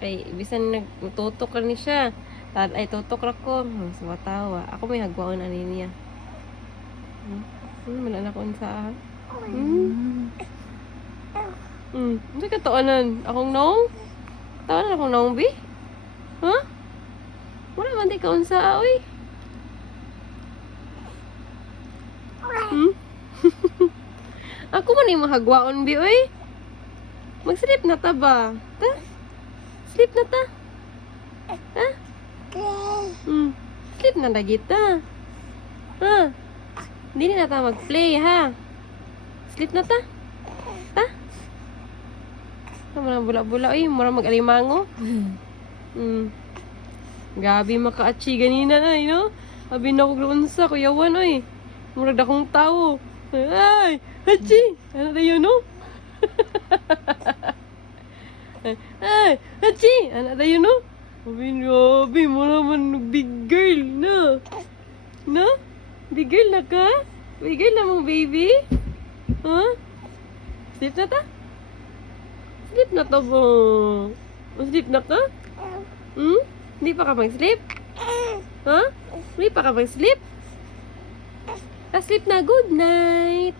Kay bisan nagtutok ka ni siya. Ay tutok ra ko. Sumatawa. Ako may hagwaon ani niya. Wala na ko unsa. Hindi ka taanan. Akong naong? Taanan akong naong, bi? Ha? Wala man di ka unsa, oy. Ako man yung mahagwaon, bi, oy. Mag-sleep na ta ba? Ta? Sleep na ta? Ha? Sleep na na kita. Ha? Hindi na ta mag-play, ha? Sleep na ta? Ta? Tama na bula-bula, oy. Mura mag-alimango. Gabi maka-achi ganina na, no? Abi na ko sa kuyawan, oy. Murag akong tao. Ay! Hachi! Ano na yun, no? Ay! Hachi! Ano na yun, no? Abi mo naman big girl, no? No? Big girl na ka? Big girl na mong baby? Huh? Sleep na ta? Sleep na ta ba? Sleep na ka? Hindi pa ka mag-sleep? Huh? Hindi pa ka mag-sleep? Sleep na, good night.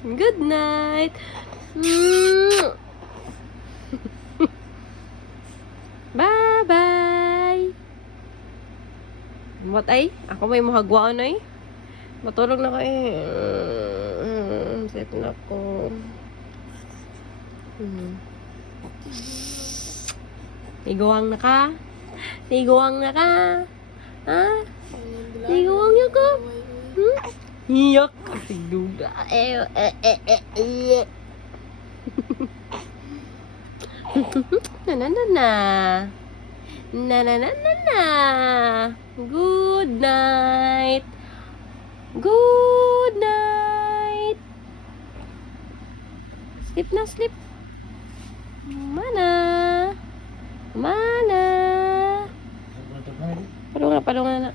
Good night. Bye-bye. What ay? Ako may mahagwaan ay. Matulog na ka eh. Sleep na ko. Iguang na ka? Iguang na ka? Ha? Iguang na ka? Iyak kasi duda. Na na na na. Na na na na na. Good night. Good night. Sleep na, sleep. Mana? Mana? Padungan na.